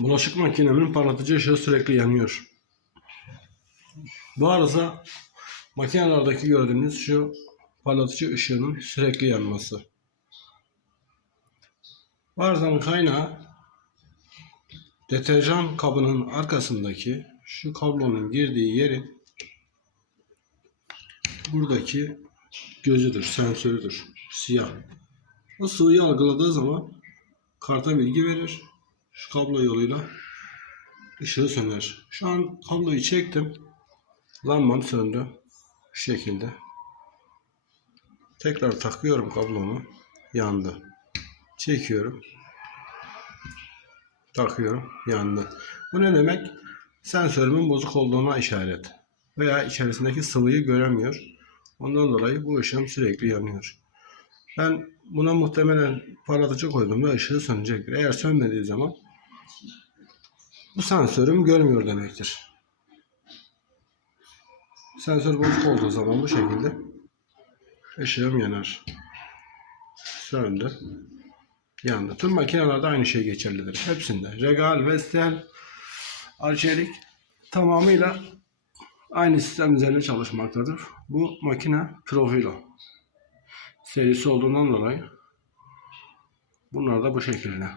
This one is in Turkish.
Bulaşık makinemin parlatıcı ışığı sürekli yanıyor. Bu arıza makinelerdeki gördüğünüz şu parlatıcı ışığının sürekli yanması. Bu arızanın kaynağı deterjan kabının arkasındaki şu kablonun girdiği yerin buradaki gözüdür, sensörüdür. Siyah. O sıvıyı algıladığı zaman karta bilgi verir. Şu kablo yoluyla ışığı söner. Şu an kabloyu çektim. Lambam söndü. Şu şekilde. Tekrar takıyorum kablomu. Yandı. Çekiyorum. Takıyorum. Yandı. Bu ne demek? Sensörümün bozuk olduğuna işaret. Veya içerisindeki sıvıyı göremiyor. Ondan dolayı bu ışığım sürekli yanıyor. Ben buna muhtemelen parlatıcı koyduğumda ışığı sönecektir. Eğer sönmediği zaman bu sensörüm görmüyor demektir. Sensör bozuk olduğu zaman bu şekilde ışığım yanar. Söndü. Yandı. Tüm makinelerde aynı şey geçerlidir. Hepsinde. Regal, Vestel, Arçelik tamamıyla aynı sistem üzerine çalışmaktadır. Bu makine Profilo serisi olduğundan dolayı bunlar da bu şekilde.